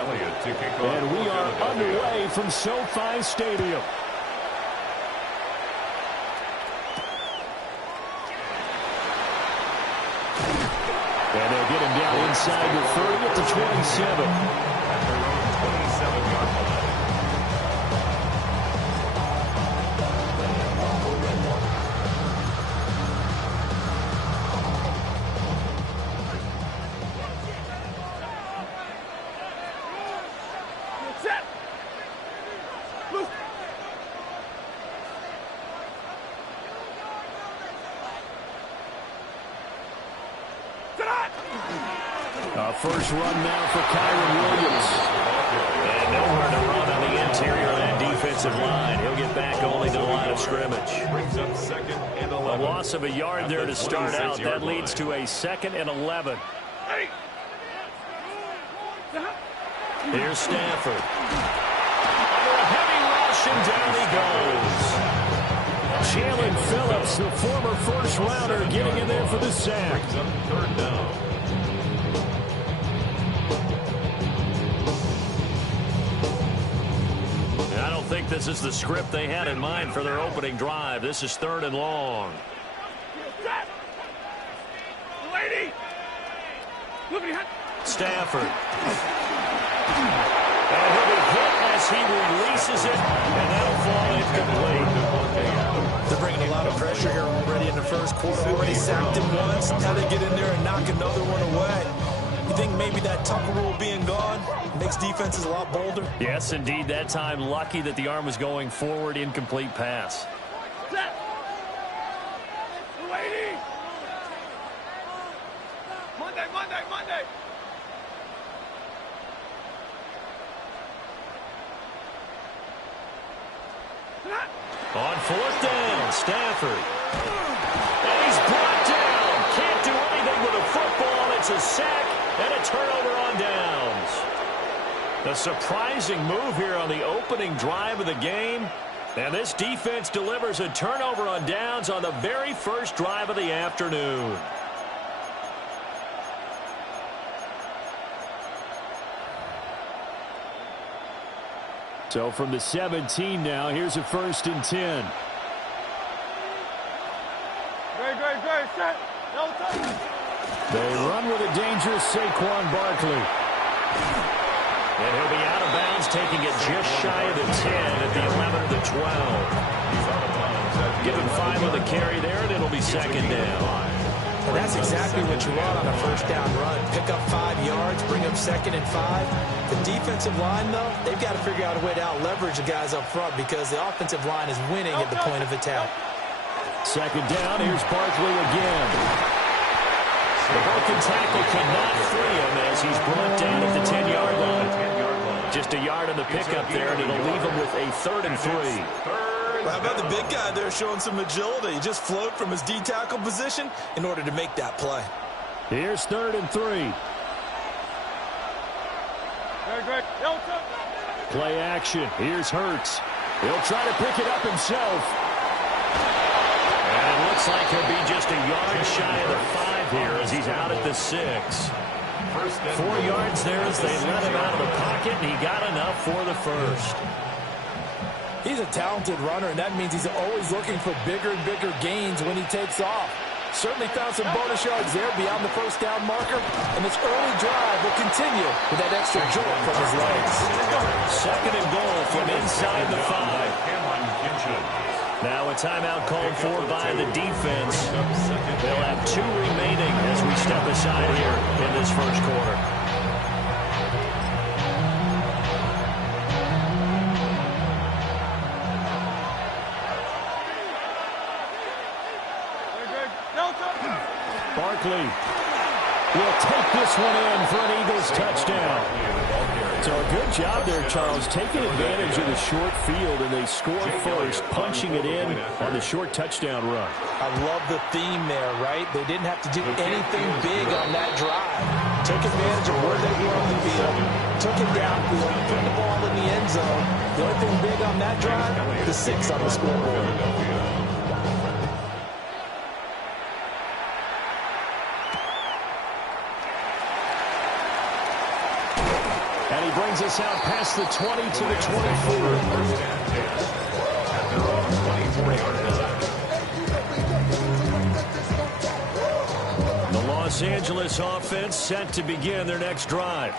And we are underway from SoFi Stadium. And they'll get him down inside the 30 at the 27. At their own 27-yard line. First run now for Kyron Williams. And nowhere to run on the interior of that defensive line. He'll get back only to the line of scrimmage. Brings up 2nd and 11. A loss of a yard there to start out. That leads to a 2nd and 11. Here's Stafford. Under a heavy rush, and down he goes. Jalen Phillips, the former first-rounder, getting in there for the sack. Brings up 3rd down. I don't think this is the script they had in mind for their opening drive. This is 3rd and long. Stafford. And he'll be hit as he releases it, and that'll fall incomplete. They're bringing a lot of pressure here already in the first quarter. Already sacked him once. Now they get in there and knock another one away. You think maybe that Tucker rule being gone makes defenses a lot bolder? Yes, indeed. That time, lucky that the arm was going forward. Incomplete pass. Monday. On 4th down, Stafford. And he's brought down. Can't do anything with a football. It's a sack and a turnover on downs. A surprising move here on the opening drive of the game. And this defense delivers a turnover on downs on the very first drive of the afternoon. So from the 17 now, here's a 1st and 10. Great. Set. No touch. They run with a dangerous Saquon Barkley. And he'll be out of bounds, taking it just shy of the 10 at the 11 of the 12. Give him 5 on the carry there, and it'll be 2nd down. And that's exactly what you want on a first down run. Pick up 5 yards, bring up 2nd and 5. The defensive line, though, they've got to figure out a way to out-leverage the guys up front because the offensive line is winning at the point of attack. 2nd down, here's Barkley again. The broken tackle cannot free him as he's brought down at the 10-yard line. Just a yard on the pickup there, and it'll leave him with a 3rd and 3. Well, how about the big guy there showing some agility? He just float from his D-tackle position in order to make that play. Here's 3rd and 3. Great. Play action. Here's Hurts. He'll try to pick it up himself. And it looks like he'll be just a yard shy of the 5 here as he's out at the 6. 4 yards there as they let him out of the pocket, and he got enough for the 1st. He's a talented runner, and that means he's always looking for bigger and bigger gains when he takes off. Certainly found some bonus yards there beyond the first down marker, and this early drive will continue with that extra jolt from his legs. 2nd and goal from inside the 5. Now a timeout called for by the defense. They'll have 2 remaining as we step aside here in this first quarter. Barkley will take this one in for an Eagles touchdown. So a good job there, Charles, taking advantage of the short field, and they score first, punching it in on the short touchdown run. I love the theme there, right? They didn't have to do anything big on that drive. Took advantage of where they were on the field, took it downfield, put the ball in the end zone. The only thing big on that drive, the 6 on the scoreboard. brings us out past the 20 to the 24. At their own 24-yard line. The Los Angeles offense set to begin their next drive.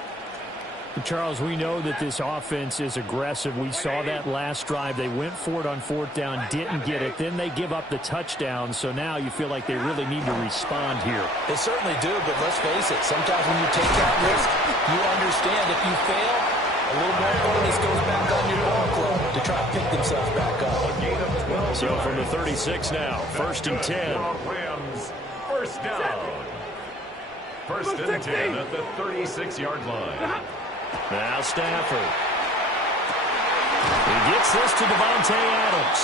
Charles, we know that this offense is aggressive. We saw that last drive. They went for it on fourth down, didn't get it. Then they give up the touchdown. So now you feel like they really need to respond here. They certainly do, but let's face it. Sometimes when you take that risk, you understand if you fail, a little more bonus goes back on your ball club to try to pick themselves back up. So from the 36 now, 1st and 10. Rams, first down. First and 10 at the 36-yard line. Now Stafford. He gets this to Devontae Adams.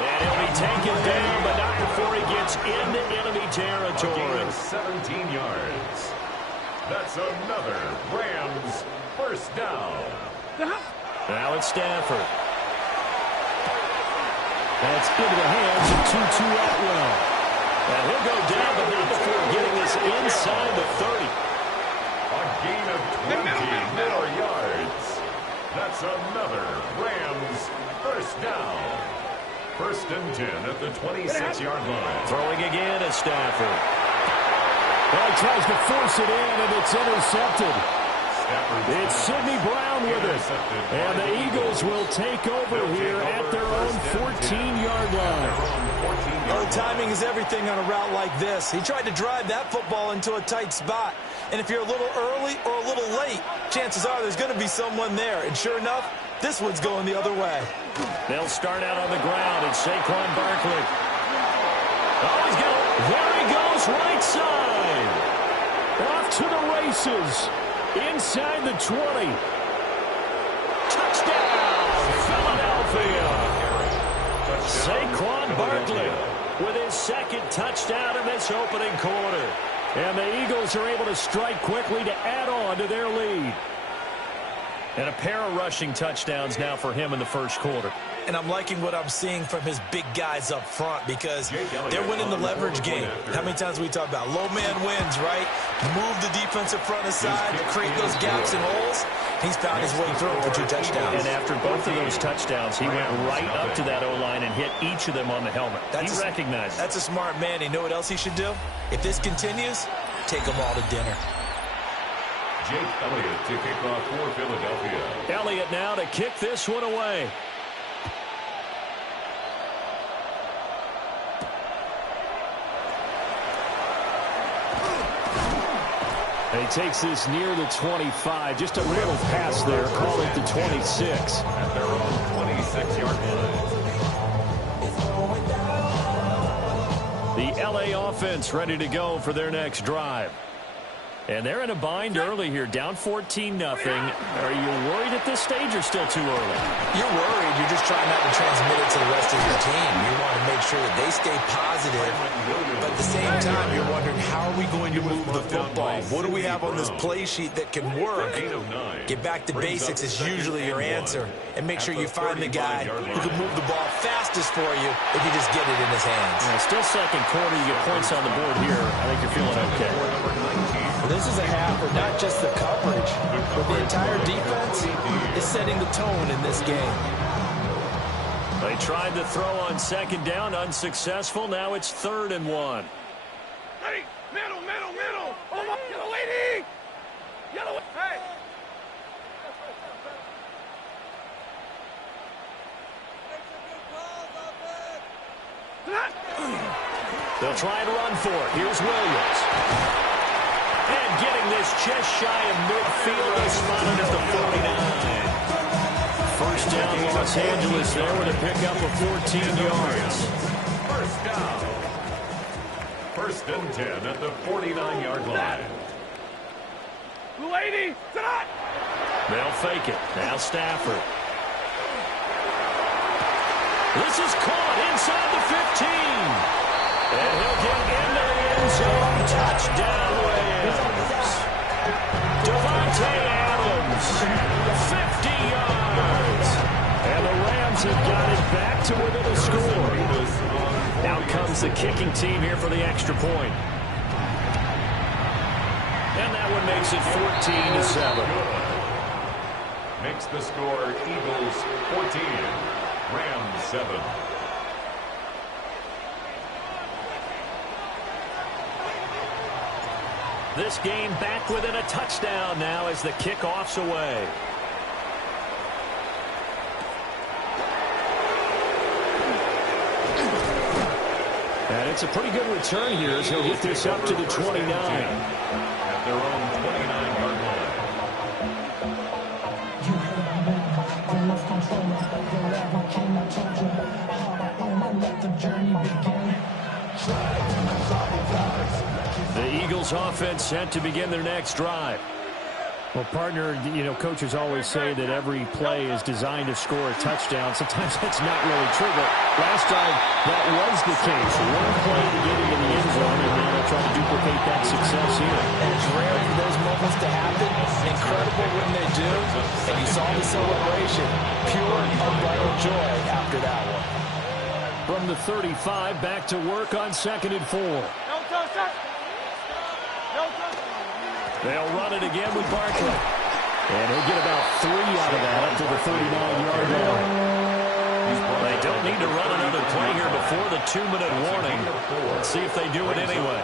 And he'll be taken down, but not before he gets into enemy territory. A gain of 17 yards. That's another Rams first down. Now it's Stafford. That's into the hands of Tutu Atwell. And he'll go down, but not before getting this inside the 30. A gain of 20 more yards. That's another Rams first down. First and 10 at the 26-yard line. Throwing again is Stafford. Well, he tries to force it in, and it's intercepted. It's Sidney Brown with it. And the Eagles will take over here at their own 14-yard line. Oh, timing is everything on a route like this. He tried to drive that football into a tight spot. And if you're a little early or a little late, chances are there's going to be someone there. And sure enough, this one's going the other way. They'll start out on the ground. It's Saquon Barkley. Oh, he's got it. There he goes, right side. Off to the races. Inside the 20. Touchdown, Philadelphia. Saquon Barkley with his second touchdown in this opening quarter. And the Eagles are able to strike quickly to add on to their lead. And a pair of rushing touchdowns now for him in the first quarter. And I'm liking what I'm seeing from his big guys up front because they're winning the leverage game. How many times we talk about low man wins, right? Move the defensive front aside, create those gaps and holes. He's found his way through for 2 touchdowns. And after both of those touchdowns, he went right up to that O-line and hit each of them on the helmet. He recognized it. That's a smart man. You know what else he should do? If this continues, take them all to dinner. Jake Elliott to kick off for Philadelphia. Elliott now to kick this one away. He takes this near the 25. Just a little pass there. Call it the 26. At their own 26-yard line. The L.A. offense ready to go for their next drive. And they're in a bind early here, down 14-0. Are you worried at this stage or still too early? You're worried. You're just trying not to transmit it to the rest of your team. You want to make sure that they stay positive. But at the same time, you're wondering, how are we going to move the football? What do we have on this play sheet that can work? Get back to basics is usually your answer. And make sure you find the guy who can move the ball fastest for you if you just get it in his hands. Yeah, still second quarter. You get points on the board here. I think you're feeling okay. This is a half where not just the coverage, but the entire defense is setting the tone in this game. They tried to throw on second down, unsuccessful. Now it's 3rd and 1. Ready? Middle, middle, middle. Oh, my. Yellow lady. Yellow. Hey. They'll try and run for it. Here's Williams. And getting this just shy of midfield. They spotted at the 49. First down, Los Angeles there with a pickup of 14 yards. First down. First and 10 at the 49-yard line. Lady, tonight. They'll fake it. Now Stafford. This is caught inside the 15. And he'll get into the end zone. Touchdown Rams. Devontae Adams. 50 yards. And the Rams have got it back to within a score. Out comes the kicking team here for the extra point. And that one makes it 14-7. Makes the score Eagles 14, Rams 7. This game back within a touchdown now as the kickoff's away. And it's a pretty good return here as he'll get this up to the 29. At their own 29-yard line. The Eagles offense set to begin their next drive. Well, partner, you know, coaches always say that every play is designed to score a touchdown. Sometimes that's not really true, but last time that was the case. One play to get into the end zone, and now they'll try to duplicate that success here. And it's rare for those moments to happen. Incredible when they do. And you saw the celebration. Pure, unbridled joy after that one. From the 35, back to work on 2nd and 4. They'll run it again with Barkley. And he'll get about 3 out of that up to the 39-yard line. They don't need to run another play here before the 2-minute warning. Let's see if they do it anyway.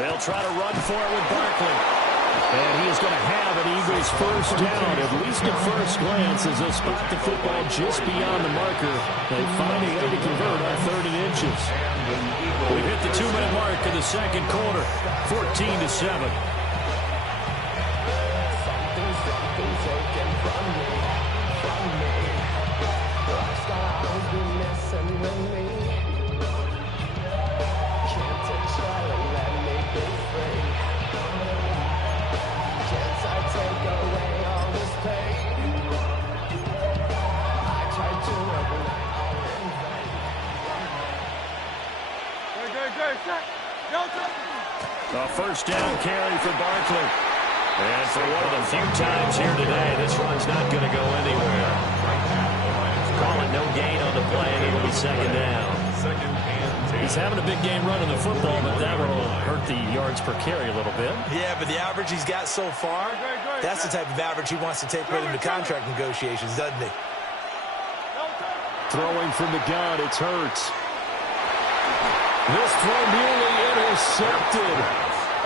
They'll try to run for it with Barkley. And he is going to have an Eagles first down, at least at first glance, as they'll spot the football just beyond the marker. They find a way to convert on 3rd and inches. We've hit the 2-minute mark in the second quarter, 14-7. A first down carry for Barkley. And for one of the few times here today, this run's not going to go anywhere. Call it no gain on the play, and it'll be 2nd down. He's having a big game running the football, but that will hurt the yards per carry a little bit. Yeah, but the average he's got so far, that's the type of average he wants to take with him to contract negotiations, doesn't he? Throwing from the gun, it's Hurts. This throw nearly intercepted.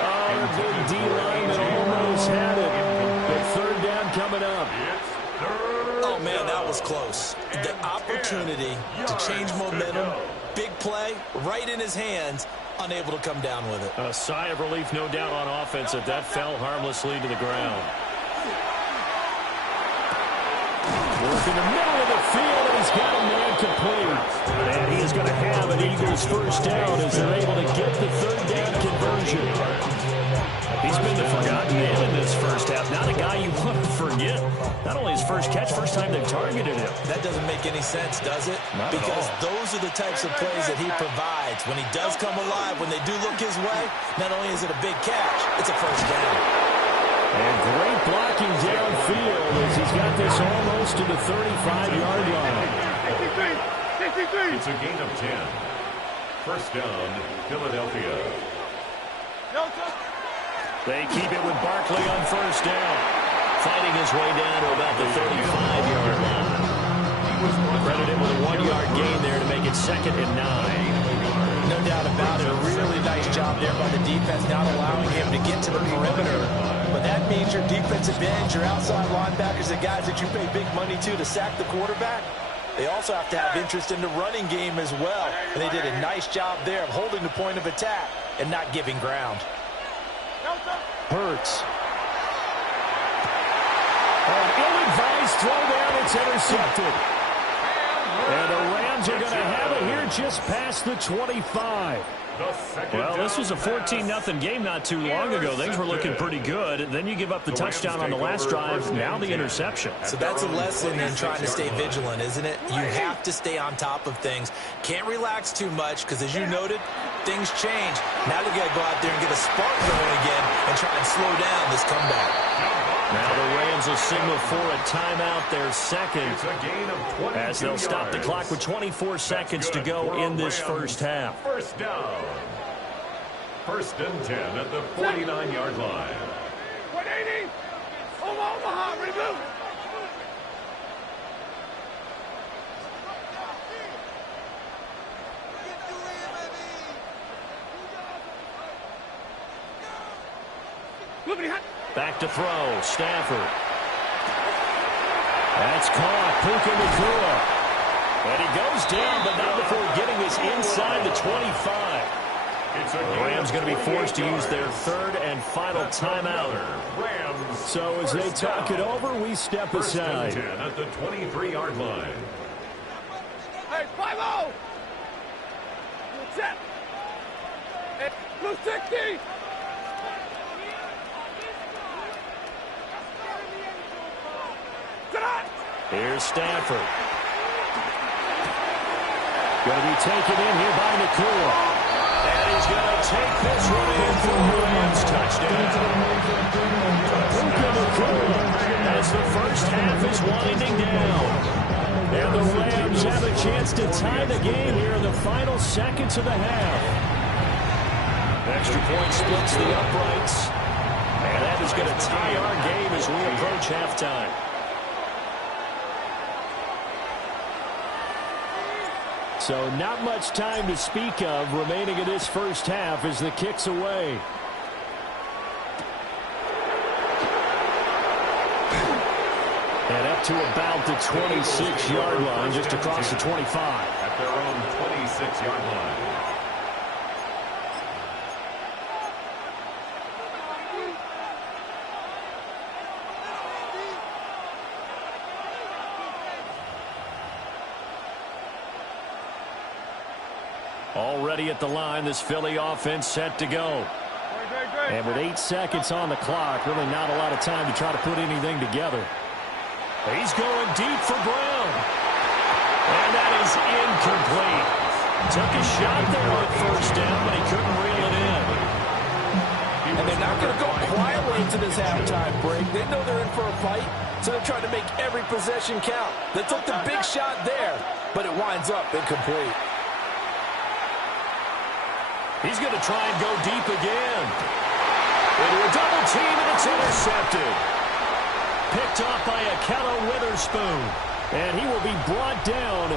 Oh, the big D lineman almost had it. The 3rd down coming up. Oh, man, that was close. The opportunity to change momentum, big play, right in his hands, unable to come down with it. A sigh of relief, no doubt, on offense that that fell harmlessly to the ground. Work in the middle of the field, and he's got a man complete. And he is going to have an Eagles first down as they're able to get the 3rd down conversion. He's been the forgotten man in this first half. Not a guy you want to forget. Not only his first catch, first time they've targeted him. That doesn't make any sense, does it? Not because at all. Those are the types of plays that he provides. When he does come alive, when they do look his way, not only is it a big catch, it's a first down. And great blocking downfield as he's got this almost to the 35-yard line. It's a gain of 10. First down, Philadelphia. They keep it with Barkley on first down. Fighting his way down to about the 35-yard line. Credit him with a 1-yard gain there to make it 2nd and 9. No doubt about it. A really nice job there by the defense, not allowing him to get to the perimeter. But that means your defensive ends, your outside linebackers, the guys that you pay big money to sack the quarterback, they also have to have interest in the running game as well. And they did a nice job there of holding the point of attack and not giving ground. Hurts. An ill-advised throw down. It's intercepted. And the Rams are going to have it here just past the 25. Well, this was a 14-0 game not too long ago. Things were looking pretty good. Then you give up the touchdown on the last drive. Now the interception. So that's a lesson in trying to stay vigilant, isn't it? You have to stay on top of things. Can't relax too much because, as you noted, things change. Now they got to go out there and get a spark going again and try and slow down this comeback. Now the Rams will signal for a timeout, their second, as they'll stop the clock with 24 seconds to go in this first half. First down. 1st and 10 at the 49-yard line. 180. Hold on. Omaha, reboot. Back to throw. Stafford. That's caught. Puka Nacua. And he goes down, but not before getting this inside the 25. The Rams going to be forced to use their third and final timeout. So as they talk it over, we step aside. First and 10 at the 23-yard line. Hey, 5-0. Set. Hey, blue 60. Here's Stafford. Going to be taken in here by Nacua. And he's going to take this one in for a Rams touchdown. Puka Nacua as the first half is winding down. And the Rams have a chance to tie the game here in the final seconds of the half. Extra point splits the uprights. And that is going to tie our game as we approach halftime. So not much time to speak of remaining in this first half as the kick's away. And up to about the 26-yard line, just across the 25. At their own 26-yard line. Already at the line, this Philly offense set to go. And with 8 seconds on the clock, really not a lot of time to try to put anything together. He's going deep for Brown. And that is incomplete. Took a shot there on first down, but he couldn't reel it in. And they're not going to go quietly into this halftime break. They know they're in for a fight, so they're trying to make every possession count. They took the big shot there, but it winds up incomplete. He's going to try and go deep again. Into a double team, and it's intercepted. Picked off by Akello Witherspoon. And he will be brought down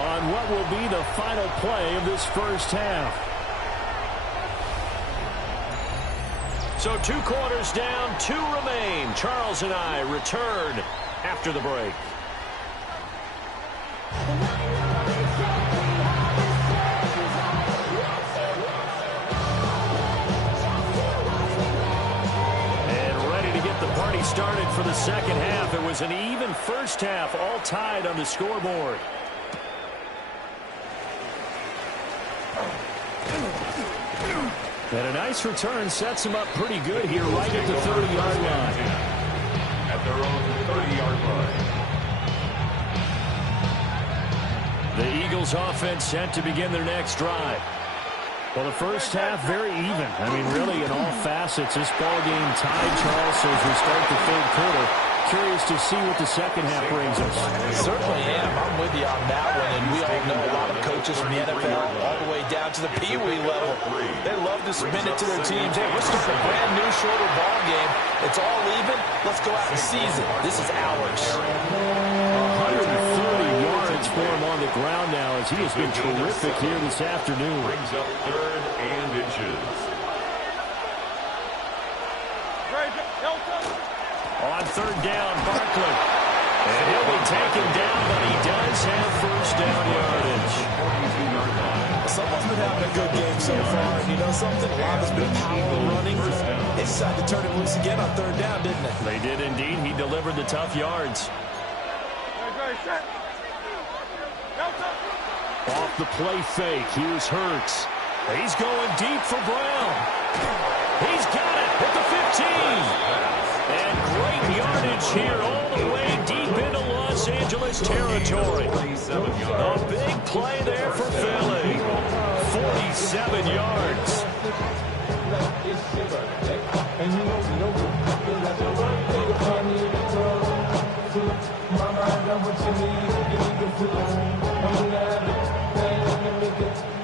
on what will be the final play of this first half. So 2 quarters down, 2 remain. Charles and I return after the break. Started for the second half. It was an even first half, all tied on the scoreboard. And a nice return sets him up pretty good here right at the 30-yard line. At their own 30-yard line. The Eagles offense set to begin their next drive. Well, the first half, very even. I mean, really, in all facets, this ball game tied, Charles, so as we start the third quarter. Curious to see what the second half brings us. Certainly am. I'm with you on that one, and we all know a lot of coaches from the NFL all the way down to the Pee Wee level. They love to submit it to their teams. Hey, we're starting a brand new, shorter ball game. It's all even. Let's go out and seize it. This is ours. 130 yards for him on the ground now as he has been terrific here this afternoon. Brings up 3rd and inches. On 3rd down, Barkley. And he'll be taken down, but he does have first down yardage. Someone's been having a good game so far. And you know something? A lot has been power running. They decided to turn him loose again on 3rd down, didn't they? They did indeed. He delivered the tough yards. Off the play fake, here's Hurts. He's going deep for Brown. He's got it at the 15. And great yardage here all the way deep into Los Angeles territory. A big play there for Philly. 47 yards.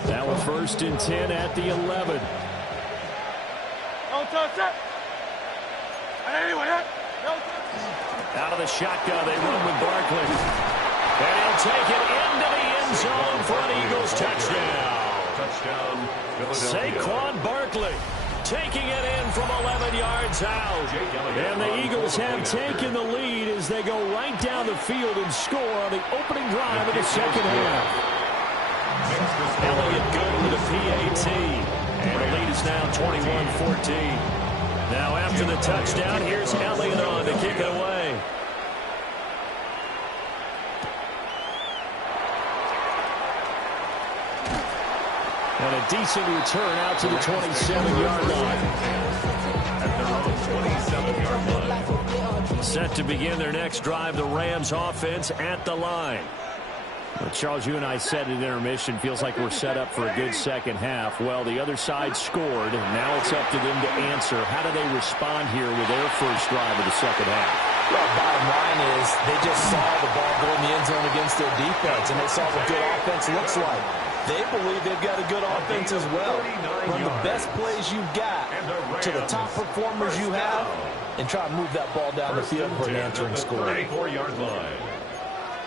Now a 1st and 10 at the 11. Don't touch it. Anyway, don't touch it. Out of the shotgun, they run with Barkley. And he'll take it into the end zone for an Eagles touchdown. Saquon Barkley taking it in from 11 yards out. And the Eagles have taken the lead as they go right down the field and score on the opening drive of the second half. Elliott good with a PAT. And the lead is now 21-14. Now after the touchdown, here's Elliott on to kick it away. And a decent return out to the 27-yard line. At their own 27-yard line. Set to begin their next drive, the Rams offense at the line. Well, Charles, you and I said at intermission, feels like we're set up for a good second half. Well, the other side scored, and now it's up to them to answer. How do they respond here with their first drive of the second half? Well, bottom line is they just saw the ball go in the end zone against their defense, and they saw what good offense looks like. They believe they've got a good offense as well. Run the best plays you've got to the top performers you have, and try to move that ball down the field for an answering score. 34-yard line.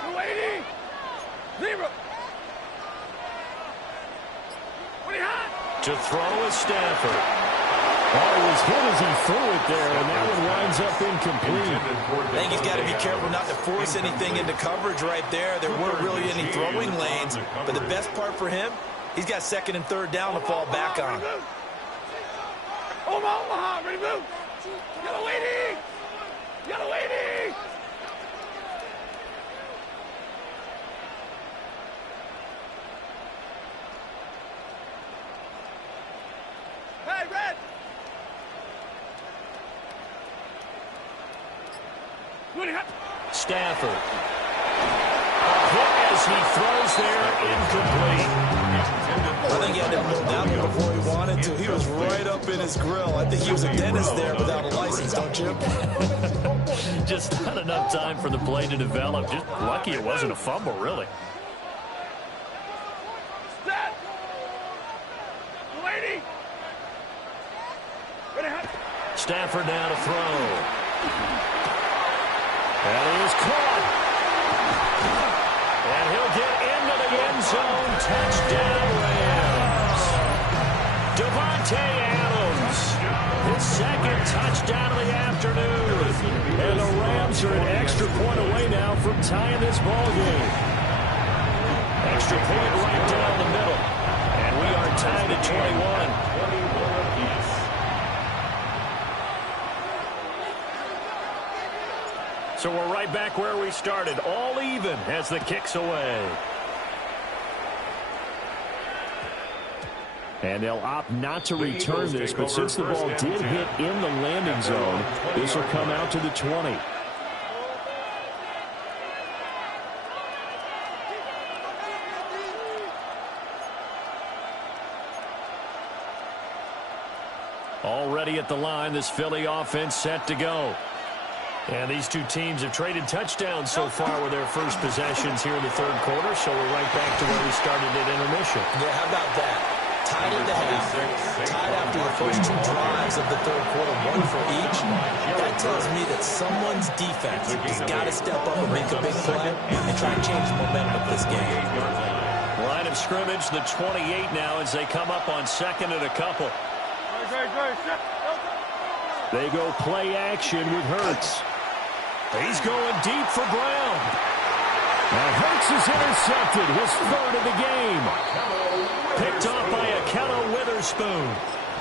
280. 0. To throw is Stafford. Oh, he was hit as he threw it there, and that one winds up incomplete. I think he's got to be careful not to force anything into coverage right there. There weren't really any throwing lanes, but the best part for him, he's got second and third down to fall back on. Omaha, ready to move. Yellow lady. Yellow lady. Hey, red. Stafford. Hit as he throws there, incomplete. I think he had to move that one before he wanted to. He was right up in his grill. I think he was a dentist there without a license, don't you? Just not enough time for the play to develop. Just lucky it wasn't a fumble, really. Set. Lady. Stafford now to throw. And he is caught. And he'll get into the end zone. Touchdown, Rams. Devontae Adams. His second touchdown of the afternoon. And the Rams are an extra point away now from tying this ball game. Extra point right down the middle. And we are tied at 21. So we're right back where we started, all even as the kick's away. And they'll opt not to return this, but since the ball did hit in the landing zone, this will come out to the 20. Already at the line, this Philly offense set to go. And these two teams have traded touchdowns so far with their first possessions here in the third quarter, so we're right back to where we started at intermission. Yeah, how about that? Tied at the half, tied after the first two drives of the third quarter, one for each. That tells me that someone's defense has got to step up and make a big play and try and change the momentum of this game. Line of scrimmage, the 28 now as they come up on second and a couple. They go play action with Hurts. He's going deep for Brown. Now Hurts is intercepted, his third of the game. Picked off by Akello Witherspoon.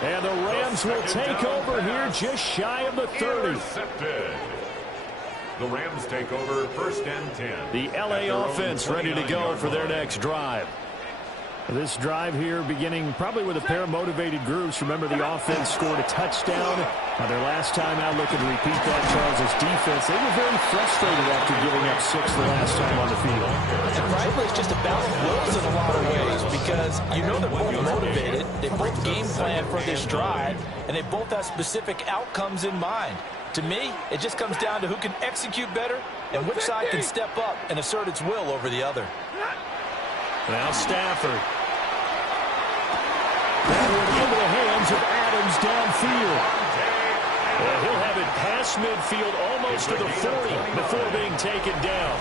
And the Rams will take over here just shy of the 30. Intercepted. The Rams take over first and 10. The LA offense ready to go for their next drive. This drive here beginning probably with a pair of motivated groups. Remember, the offense scored a touchdown. Their last time out, looking to repeat that, Charles' defense. They were very frustrated after giving up 6 the last time on the field. And frankly, it's just a battle of wills in a lot of ways because you know they're both motivated. They both game plan for this drive, and they both have specific outcomes in mind. To me, it just comes down to who can execute better and which side can step up and assert its will over the other. Now Stafford. That one into the hands of Adams downfield. And he'll have it past midfield almost to the 40 before being taken down.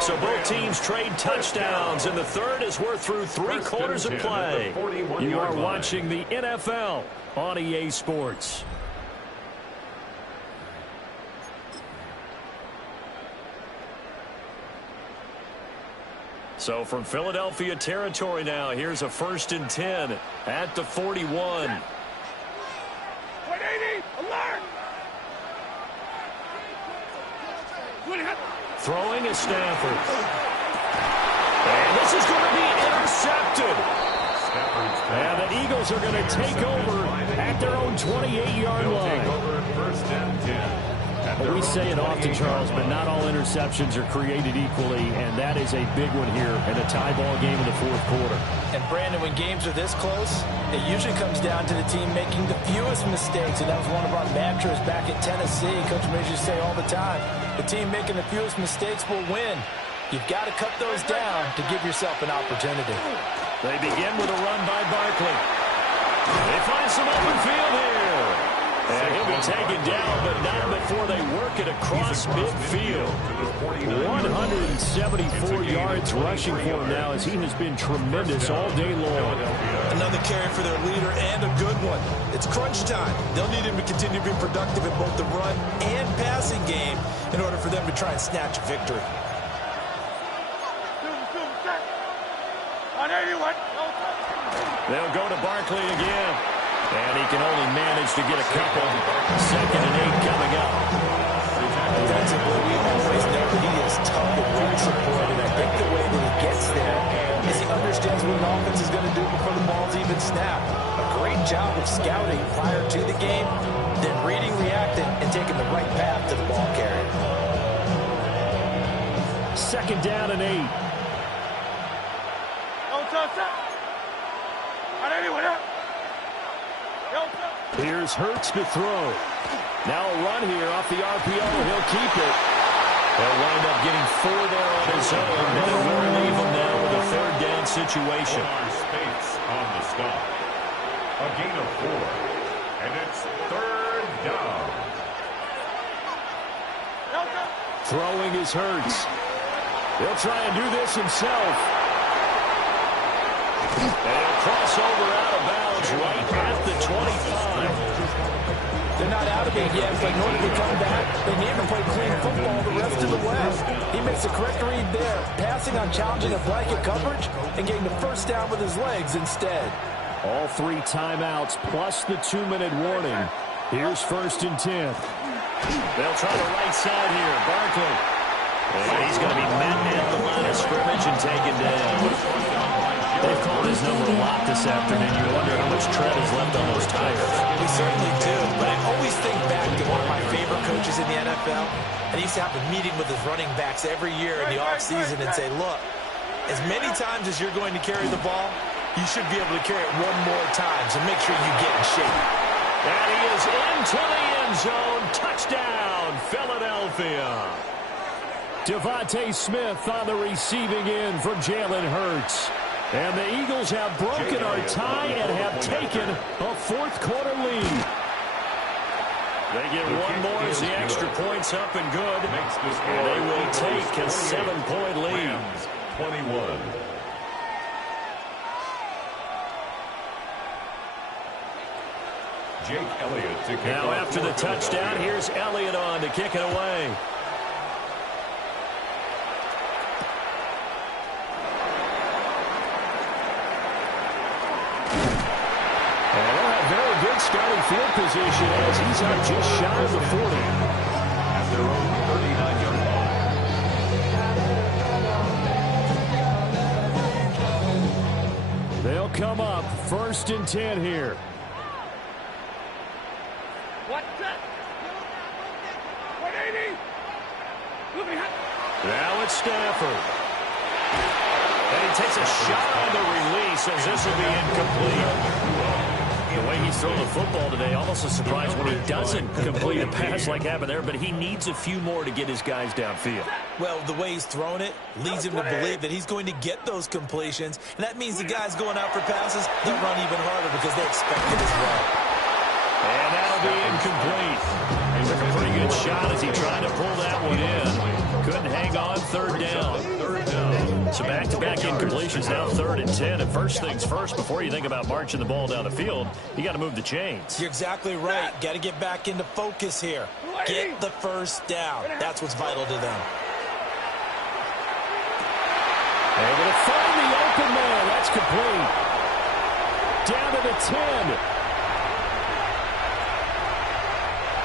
So both teams trade touchdowns, and the third as we're through 3 quarters of play. You are watching the NFL on EA Sports. So from Philadelphia territory now, here's a 1st and 10 at the 41. 180, alert! Throwing is Stafford. And this is going to be intercepted. And the Eagles are going to take over at their own 28-yard line. First and 10. Well, we say it often, Charles, but not all interceptions are created equally, and that is a big one here in a tie ball game in the 4th quarter. And, Brandon, when games are this close, it usually comes down to the team making the fewest mistakes, and that was one of our mantras back at Tennessee. Coach Mays used to say all the time, the team making the fewest mistakes will win. You've got to cut those down to give yourself an opportunity. They begin with a run by Barkley. They find some open field here. And he'll be taken down, but not before they work it across midfield. 174 yards rushing for him now, as he has been tremendous all day long. Another carry for their leader, and a good one. It's crunch time. They'll need him to continue to be productive in both the run and passing game in order for them to try and snatch a victory. They'll go to Barkley again. And he can only manage to get a couple. 2nd and 8 coming up. Defensively, we always know that he is tough and run support, and I think the way that he gets there is he understands what an offense is going to do before the ball's even snapped. A great job of scouting prior to the game, then reading, reacting, and taking the right path to the ball carrier. 2nd down and 8. Here's Hurts to throw. Now a run here off the RPO. He'll keep it. He'll wind up getting 4 there on his own, but it will leave him now with a 3rd down situation. Space on the stop. A gain of 4. And it's 3rd down. Throwing is Hurts. He'll try and do this himself. They'll cross over out of bounds right at the 25. They're not out of it yet, but in order to come back, they need to play clean football the rest of the way. He makes the correct read there, passing on challenging a blanket coverage and getting the 1st down with his legs instead. All 3 timeouts plus the 2-minute warning. Here's 1st and 10. They'll try the right side here. Barkley. And he's going to be met at the line of scrimmage and taken down. They've called his number a lot this afternoon. You wonder how much tread is left on those tires. We certainly do, but I always think back to one of my favorite coaches in the NFL, and he used to have a meeting with his running backs every year in the offseason and say, look, as many times as you're going to carry the ball, you should be able to carry it 1 more time, so make sure you get in shape. And he is into the end zone. Touchdown, Philadelphia. Devontae Smith on the receiving end from Jalen Hurts. And the Eagles have broken our tie and have taken a 4th quarter lead. They get 1 more as the extra point's up and good. And they will take a 7-point lead. 21. Jake Elliott to kick now off after the touchdown, here's Elliott on to kick it away. Starting field position as he's out just shy of the 40. At their own 39-yard line. They'll come up 1st and 10 here. Now it's Stafford. And he takes a shot on the release as this will be incomplete. The way he's throwing the football today, almost a surprise when he doesn't complete a pass like happened there, but he needs a few more to get his guys downfield. Well, the way he's throwing it leads him to believe that he's going to get those completions, and that means the guys going out for passes, they'll run even harder because they expect it as well. And that'll be incomplete. Took a pretty good shot as he tried to pull that one in. Couldn't hang on. Third down. So back-to-back incompletions, now 3rd and 10. And first things first, before you think about marching the ball down the field, you got to move the chains. You're exactly right. Got to get back into focus here. Get the first down. That's what's vital to them. Able to find the open man. That's complete. Down to the 10.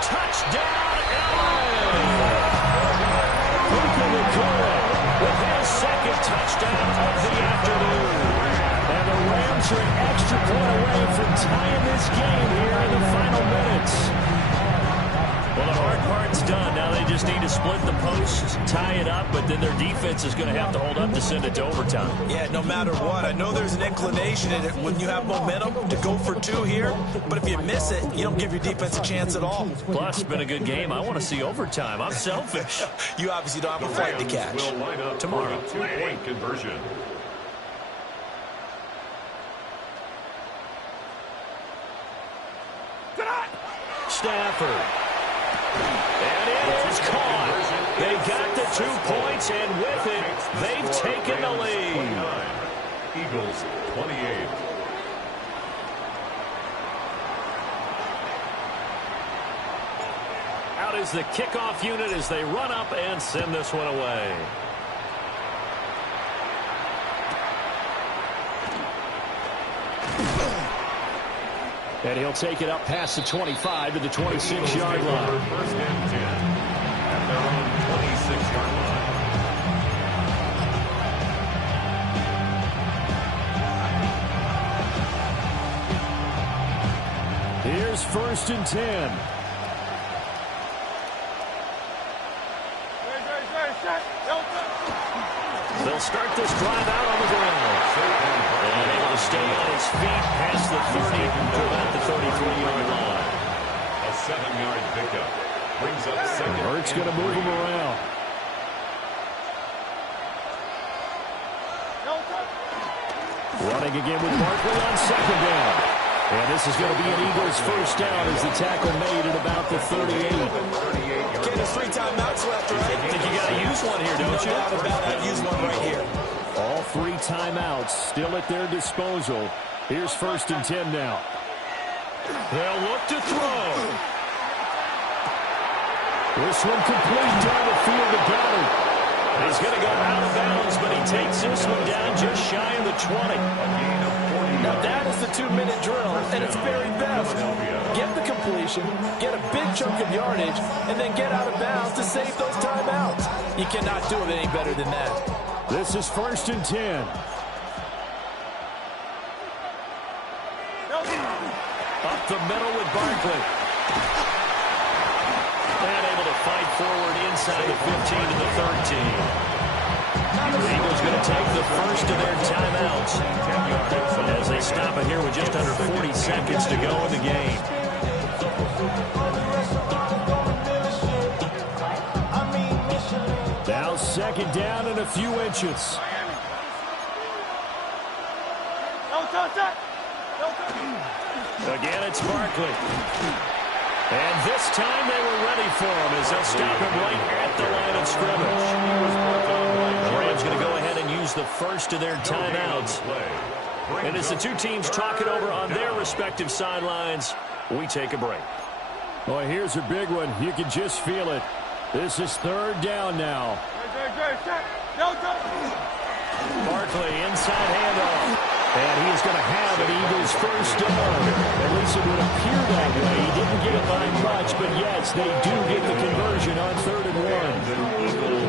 Touchdown, Allen! Puka Nacua with his second touchdown of the afternoon. And the Rams are an extra point away from tying this game here in the final minutes. Well, the hard part's done. Now they just need to split the posts, tie it up, but then their defense is going to have to hold up to send it to overtime. Yeah, no matter what. I know there's an inclination in it when you have momentum to go for 2 here, but if you miss it, you don't give your defense a chance at all. Plus, it's been a good game. I want to see overtime. I'm selfish. You obviously don't have a flight to catch. Will line up tomorrow. 2-point conversion. Stafford. And it is caught. They got the 2 points, and with it, they've taken the lead. Eagles 28. Out is the kickoff unit as they run up and send this one away. And he'll take it up past the 25 to the 26-yard line. First and 10 at their own 26-yard line. Here's 1st and 10. They'll start this drive out on the ground. And able to stay on his feet past the 30 to about the 33-yard line. A 7-yard pickup brings up second. Hurts going to move him around. Running again with Barkley on 2nd down. And this is going to be an Eagles first down as the tackle made at about the 38. Okay, there's 3 timeouts left, right? I think you got to use one here, don't you? No doubt about it. Use one right here. All 3 timeouts still at their disposal. Here's 1st and 10 now. They'll look to throw. This one complete down the field to Goddard. He's going to go out of bounds, but he takes this one down just shy of the 20. Now that is the 2-minute drill at its very best. Get the completion, get a big chunk of yardage, and then get out of bounds to save those timeouts. You cannot do it any better than that. This is 1st and 10. Up the middle with Barkley. And able to fight forward inside the 15 to the 13. The Eagles going to take the first of their timeouts as they stop it here with just under 40 seconds to go in the game. Now 2nd down and a few inches. Again, it's Barkley. And this time they were ready for him as they'll stop him right at the line of scrimmage. The Rams going to go ahead and use the first of their timeouts. And as the 2 teams talk it over on their respective sidelines, we take a break. Boy, here's a big one. You can just feel it. This is 3rd down now. Barkley, inside handoff. And he's going to have an Eagles first down. At least it would appear that way. He didn't get it by much, but yes, they do get the conversion on 3rd and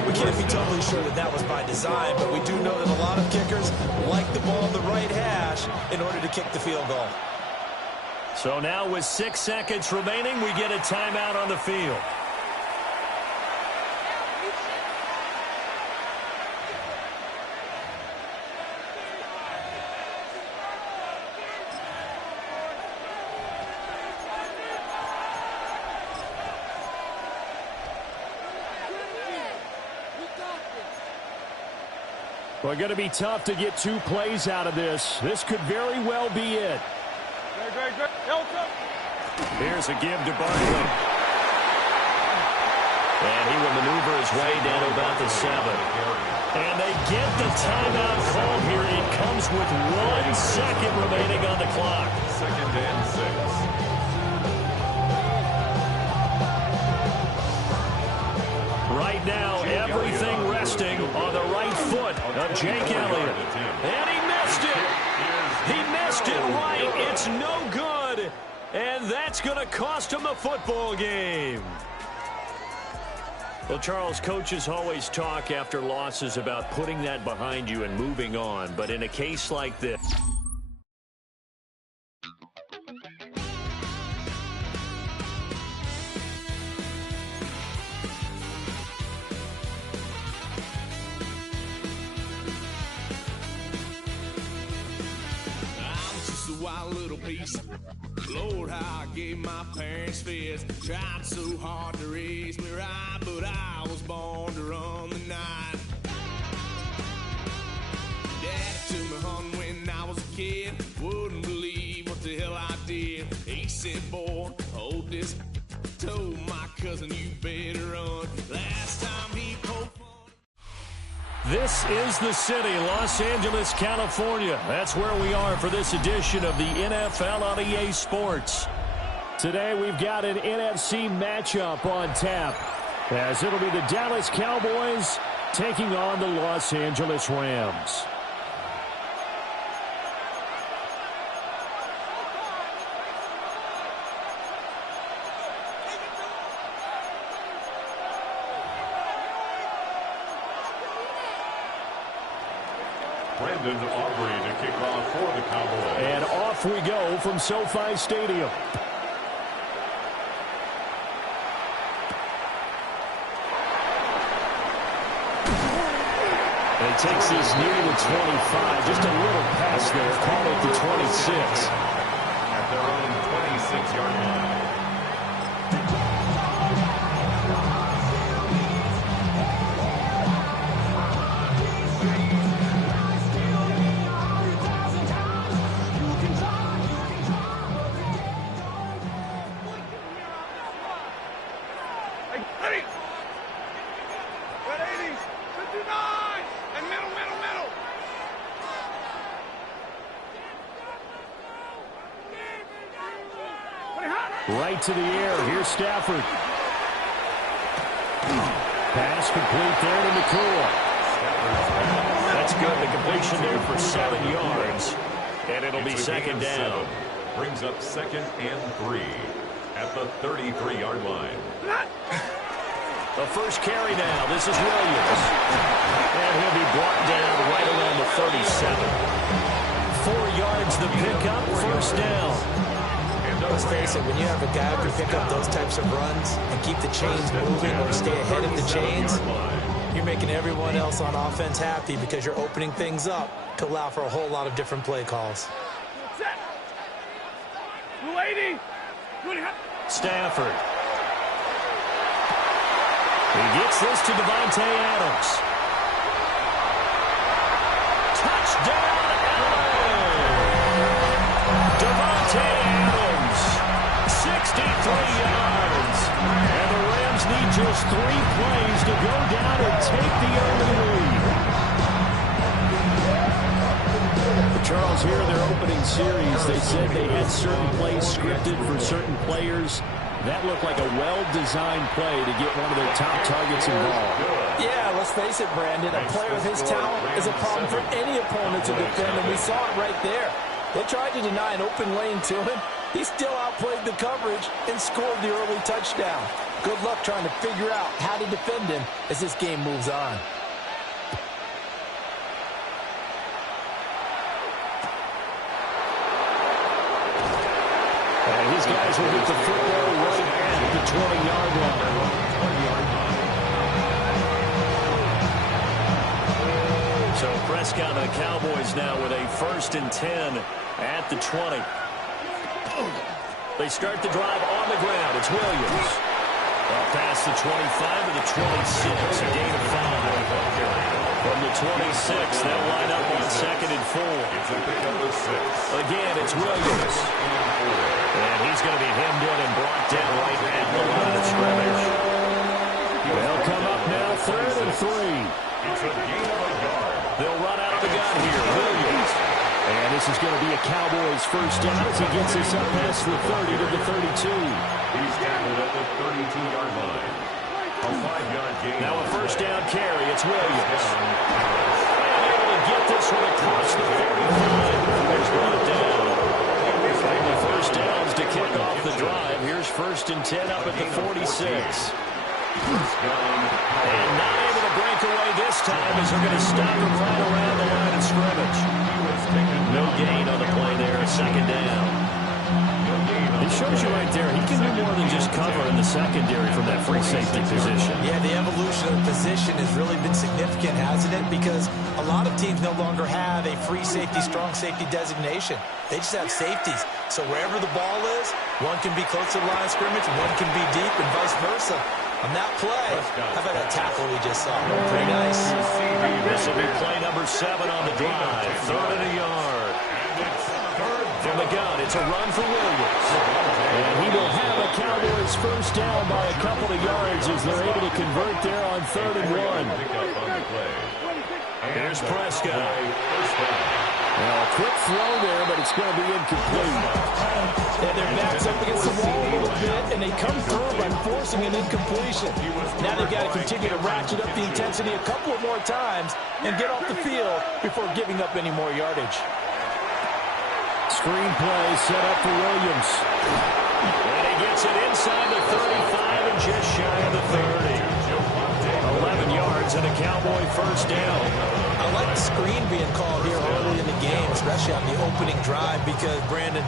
1. We can't be totally sure that that was by design, but we do know that a lot of kickers like the ball at the right hash in order to kick the field goal. So now with 6 seconds remaining, we get a timeout on the field. Well, going to be tough to get 2 plays out of this. This could very well be it. Here's a give to Barkley. And he will maneuver his way down to about the 7. And they get the timeout call here. It comes with 1 second remaining on the clock. 2nd and 6. Right now, everything resting on the right foot of Jake Elliott. And he missed it. He missed it right. It's no good. And that's going to cost him the football game. Well, Charles, coaches always talk after losses about putting that behind you and moving on. But in a case like this... wild little piece. Lord, how I gave my parents fist. Tried so hard to raise me right, but I was born to run the night. Daddy took me hunting when I was a kid. Wouldn't believe what the hell I did. He said, boy, hold this. Told my cousin, you better run. Last time he poked. This is the city, Los Angeles, California. That's where we are for this edition of the NFL on EA Sports. Today we've got an NFC matchup on tap, as it'll be the Dallas Cowboys taking on the Los Angeles Rams. Brandon Aubrey to kick off for the Cowboys. And off we go from SoFi Stadium. And he takes this near the 25. Just a little pass there. Call it the 26. At their own 26-yard line. Right to the air. Here's Stafford. Pass complete there to McCool. That's good. The completion there for 7 yards. And it'll be second down. Brings up 2nd and 3 at the 33-yard line. The first carry now. This is Williams. And he'll be brought down right around the 37. 4 yards the pickup. First down. Let's face it, when you have a guy who can pick up those types of runs and keep the chains moving or stay ahead of the chains, you're making everyone else on offense happy because you're opening things up to allow for a whole lot of different play calls. Stafford. He gets this to Devontae Adams. Touchdown, Devontae Adams. 63 yards. And the Rams need just 3 plays to go down and take the early lead. Charles, here in their opening series, they said they had certain plays scripted for certain players. That looked like a well-designed play to get one of their top targets involved. Yeah, let's face it, Brandon. A player of his talent is a problem for any opponent to defend, and we saw it right there. They tried to deny an open lane to him. He still outplayed the coverage and scored the early touchdown. Good luck trying to figure out how to defend him as this game moves on. And his guys will get the football right at the 20-yard line. So Prescott and the Cowboys now with a 1st and 10 at the 20. They start the drive on the ground. It's Williams. Past the 25 to the 26. A gain of 5. From the 26. They'll line up on 2nd and 4. It's a pickup of 6. Again, it's Williams. And he's going to be hemmed in and brought down right at the line of scrimmage. They'll come up now 3rd and 3. It's a gain of a yard. They'll run out of the gun here. Williams. And this is going to be a Cowboys first down as he gets this up past the 30 to the 32. He's tackled at the 32-yard line. A 5-yard gain. Now a first down carry. It's Williams. And able to get this one across the 45. He's brought down. And the first downs to kick off the drive. Here's 1st and 10 up at the 46. And not able to break away this time as they're going to stop him right around the line of scrimmage. No gain on the play there, a 2nd down. It shows you right there, he can do more than just cover in the secondary from that free safety position. Yeah, the evolution of the position has really been significant, hasn't it? Because a lot of teams no longer have a free safety, strong safety designation. They just have safeties. So wherever the ball is, one can be close to the line of scrimmage, one can be deep, and vice versa. On that play, how about that tackle we just saw? Pretty nice. This will be play number 7 on the drive. 3rd and a yard. From the gun, it's a run for Williams. And he will have a Cowboys first down by a couple of yards as they're able to convert there on 3rd and 1. Here's Prescott. Now, a quick throw there, but it's going to be incomplete. And their backs up against the wall a little bit, and they come through by forcing an incompletion. Now they've got to continue to ratchet up the intensity a couple of more times and get off the field before giving up any more yardage. Screen play set up for Williams. And he gets it inside the 35 and just shy of the 30. 11 yards and a Cowboy first down. I like the screen being called here early in the game, especially on the opening drive, because, Brandon,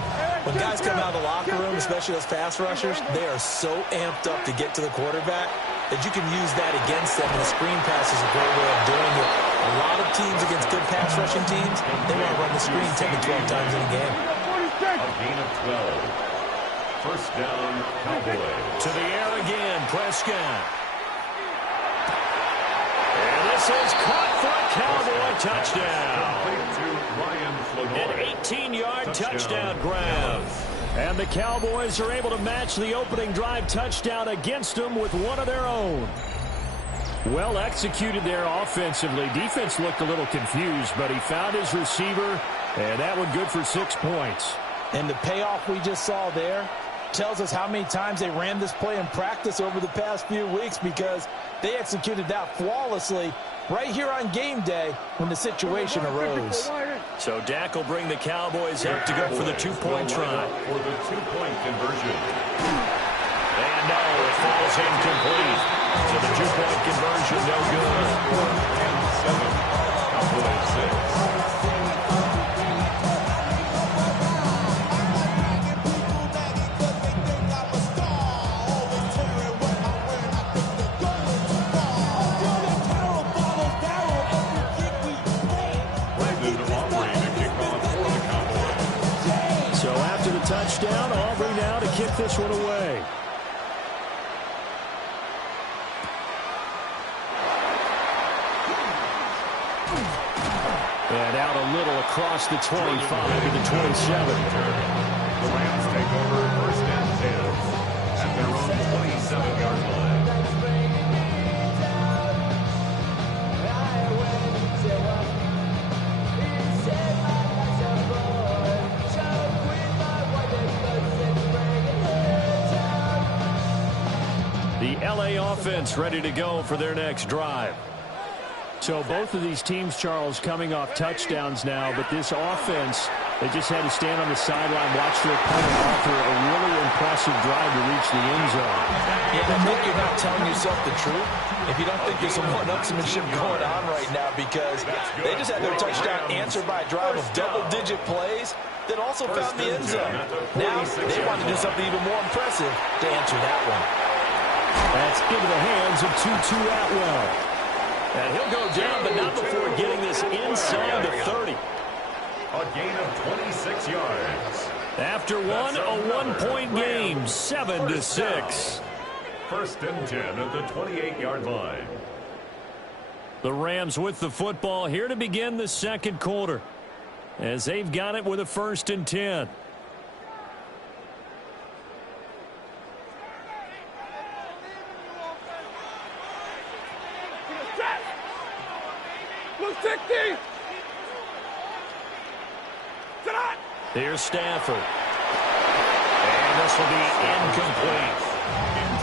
when guys come out of the locker room, especially those pass rushers, they are so amped up to get to the quarterback that you can use that against them, and the screen pass is a great way of doing it. A lot of teams against good pass rushing teams, they want to run the screen 10 to 12 times in a game. A gain of 12. First down, Cowboys. To the air again, Prescott. And this is caught for a Cowboy touchdown. An 18-yard touchdown grab. And the Cowboys are able to match the opening drive touchdown against them with one of their own. Well executed there offensively. Defense looked a little confused, but he found his receiver, and that one good for 6 points. And the payoff we just saw there tells us how many times they ran this play in practice over the past few weeks, because they executed that flawlessly right here on game day when the situation arose. So Dak will bring the Cowboys up to go for the 2-point try. For the 2-point conversion. And no, it falls incomplete. So the 2-point conversion, no good. 7, Cowboys 6. Touchdown, Aubrey now to kick this one away. And out a little across the 25 to the 27. The Rams take over 1st and 10 at their own 27-yard line. The LA offense ready to go for their next drive. So both of these teams, Charles, coming off touchdowns now, but this offense, they just had to stand on the sideline, watch their opponent offer a really impressive drive to reach the end zone. Yeah, I think you're not telling yourself the truth if you don't think there's some one-upsmanship going on right now, because they just had their touchdown answered by a drive of double-digit plays that also found the end zone. Now they want to do something even more impressive to answer that one. That's into the hands of Tutu Atwell. And he'll go down, but not before getting this inside the 30. A gain of 26 yards. After one, a one-point game, 7-6. 1st and 10 at the 28-yard line. The Rams with the football here to begin the second quarter, as they've got it with a 1st and 10. Here's Stafford. And this will be incomplete.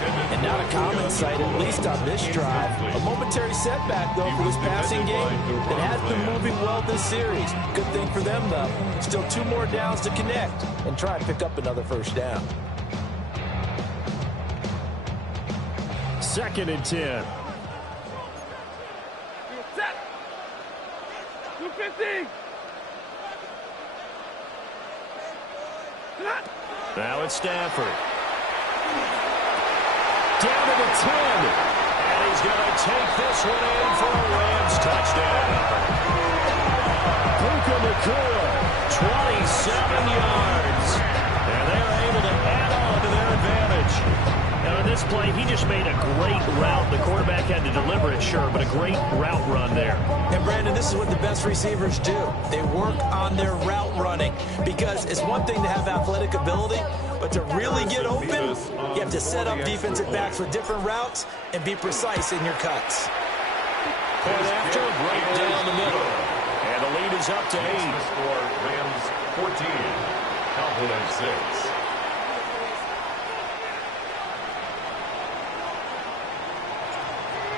And not a common sight, at least on this drive. A momentary setback, though, for this passing game that has been moving well this series. Good thing for them, though. Still 2 more downs to connect and try and pick up another 1st down. 2nd and 10. Set. 250. Now it's Stafford. Down to the 10. And he's going to take this one in for a Rams touchdown. Puka Nacua, 27 yards. And they're able to add on to their advantage. Now, in this play, he just made a great route. The quarterback had to deliver it, sure, but a great route run there. And, Brandon, this is what the best receivers do. They work on their route running, because it's one thing to have athletic ability, but to really get open, you have to set up defensive backs with different routes and be precise in your cuts. And after, right down the middle. And the lead is up to 8. Score Rams 14, Cowboys 6.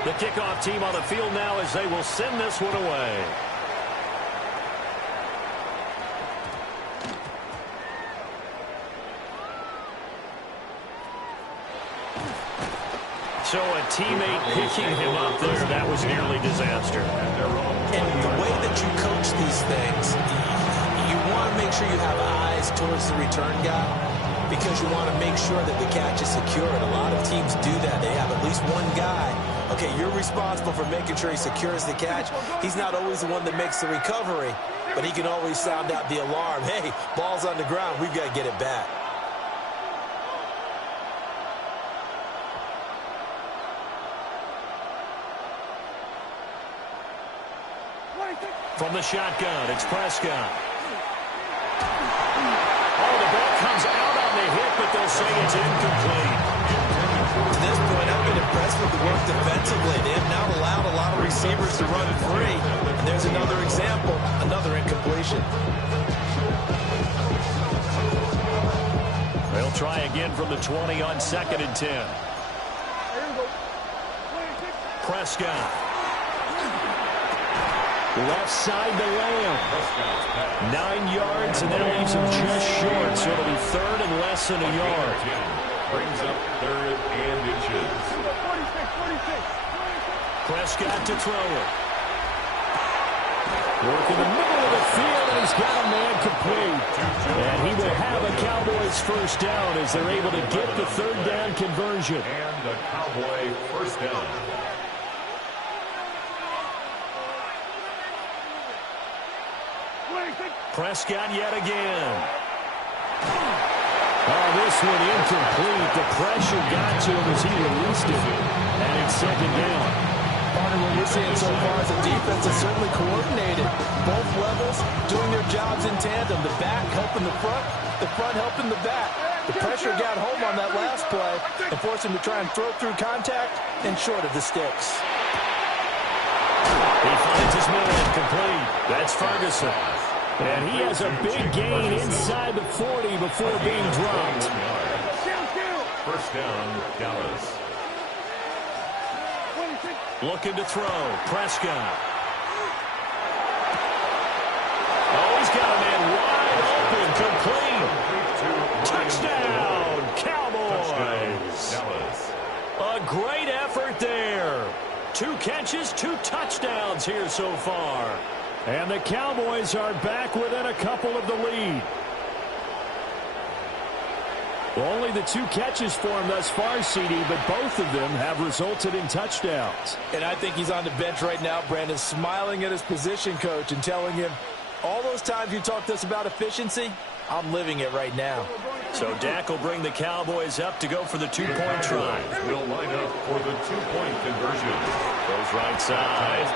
The kickoff team on the field now as they will send this one away. So a teammate picking him up there, that was nearly disaster. And the way that you coach these things, you want to make sure you have eyes towards the return guy, because you want to make sure that the catch is secure. And a lot of teams do that. They have at least one guy. Okay, you're responsible for making sure he secures the catch. He's not always the one that makes the recovery, but he can always sound out the alarm. Hey, ball's on the ground. We've got to get it back. From the shotgun, it's Prescott. Oh, the ball comes out on the hit, but they'll say it's incomplete. To this point, I've been impressed with the work defensively. They have now allowed a lot of receivers to run free. There's another example, another incompletion. They'll try again from the 20 on 2nd and 10. Prescott. Left side to Lamb. 9 yards, and that leaves him just short, so it'll be 3rd and less than a yard. Brings up 3rd and inches. Prescott to throw it. Work in the middle of the field, and he's got a man complete. And he will have a Cowboys 1st down as they're able to get the 3rd down conversion. And the Cowboy 1st down. Prescott yet again. Oh, this one incomplete. The pressure got to him as he released it. And it's 2nd down. Partner, what we're seeing so far is the defense is certainly coordinated. Both levels doing their jobs in tandem. The back helping the front helping the back. The pressure got home on that last play and forced him to try and throw through contact and short of the sticks. He finds his man complete. That's Ferguson. And he has a big gain inside the 40 before being dropped. 1st down, Dallas. Looking to throw. Prescott. Oh, he's got a man wide open. Complete. Touchdown, Cowboys. Dallas. A great effort there. 2 catches, 2 touchdowns here so far. And the Cowboys are back within a couple of the lead. Only the 2 catches for him thus far, CD, but both of them have resulted in touchdowns. And I think he's on the bench right now, Brandon, smiling at his position coach and telling him, all those times you talked to us about efficiency, I'm living it right now. So Dak will bring the Cowboys up to go for the two-point try. Will line up for the two-point conversion. Goes right side.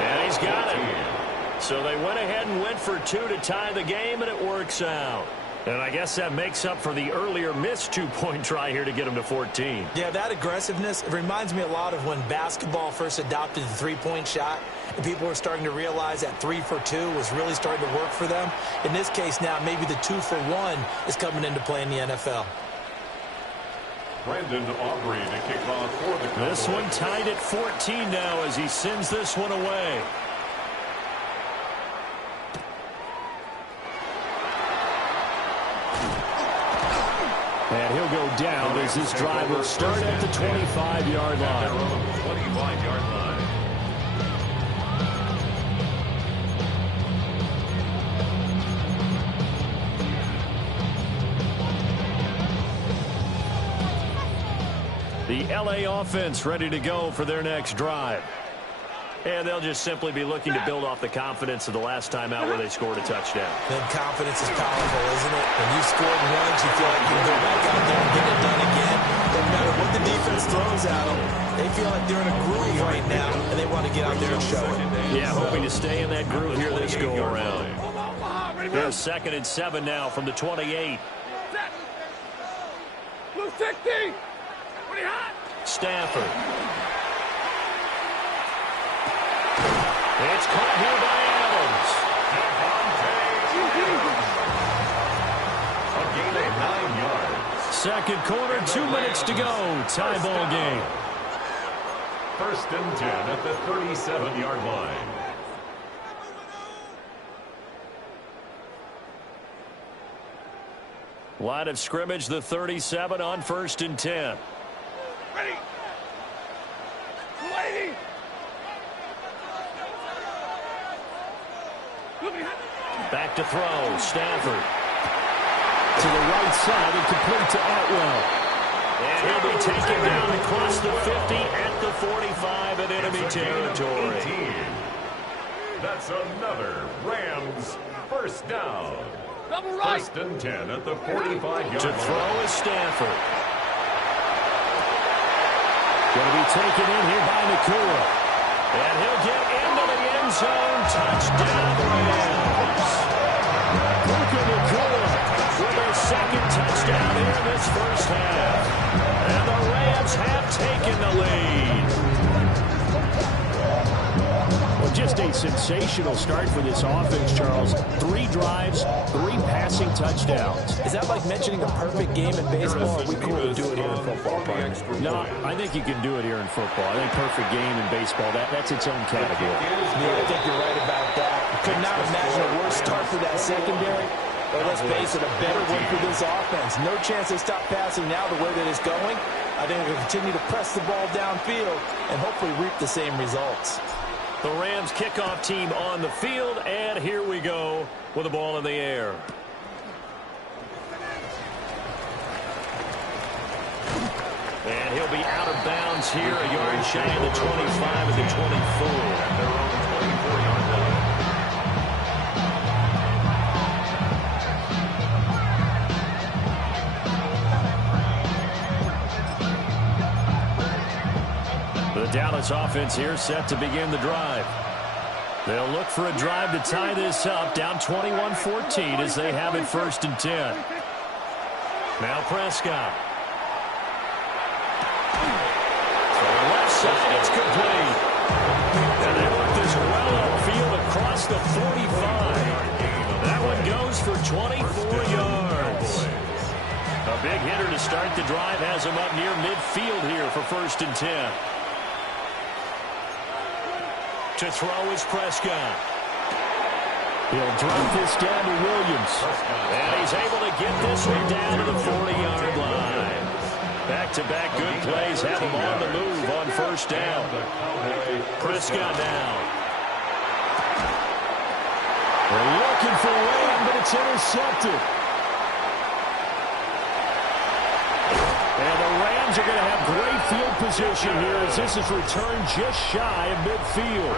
And he's got it. So they went ahead and went for two to tie the game, and it works out. And I guess that makes up for the earlier missed two-point try here to get them to 14. Yeah, that aggressiveness, it reminds me a lot of when basketball first adopted the three-point shot, and people were starting to realize that 3 for 2 was really starting to work for them. In this case now, maybe the 2 for 1 is coming into play in the NFL. Brandon Aubrey to kick off for the Cowboys. This one tied at 14 now as he sends this one away. And he'll go down as this drive will start at the 25-yard line. 25-yard line. The LA offense ready to go for their next drive. And they'll just simply be looking to build off the confidence of the last time out where they scored a touchdown. Then confidence is powerful, isn't it? When you scored once, you feel like you can go back out there and get it done again. No matter what the defense throws at them, they feel like they're in a groove right now, and they want to get out there and show it. Yeah, hoping to stay in that groove here this go-around. There's 2nd and 7 now from the 28. Blue 60. Pretty hot. Stafford. It's caught here by Adams. A gain of 9 yards. Second quarter, 2 minutes to go. Tie ball game. 1st and 10 at the 37-yard line. Line of scrimmage, the 37 on 1st and 10. Ready. Waiting. Back to throw. Stafford. To the right side and complete to Atwell. And he'll be taken down across the 50 at the 45 in enemy territory. 18. That's another Rams first down. Double right. 1st and 10 at the 45-yard To line. throw is Stafford. Going to be taken in here by Nakua. And he'll get into the end zone. Touchdown, Rams. Puka Nakua With their second touchdown here in this first half. And the Rams have taken the lead. Well, just a sensational start for this offense, Charles. 3 drives, 3 passing touchdowns. Is that like mentioning a perfect game in baseball, or are we cool to do it here in football? No, I think you can do it here in football. I think perfect game in baseball, that's its own category. Yeah, I think you're right about that. Could not imagine a worse start for that secondary. But let's face it, a better one for this offense. No chance they stop passing now the way that it's going. I think they'll continue to press the ball downfield and hopefully reap the same results. The Rams kickoff team on the field, and here we go with the ball in the air. And he'll be out of bounds here, a yard shy of the 25 of the 24. At their own 24-yard line. The Dallas offense here set to begin the drive. They'll look for a drive to tie this up, down 21-14 as they have it 1st and 10. Now Prescott. From the left side, it's complete. And they work this well upfield across the 45. That one goes for 24 yards. A big hitter to start the drive has him up near midfield here for 1st and 10. To throw is Prescott. He'll drop this down to Williams. And he's able to get this one down to the 40-yard line. Back-to-back good plays have him on the move on 1st down. Prescott now. They're looking for Wayne, but it's intercepted. And the Rams Rams are going to have great field position here as this is returned just shy of midfield.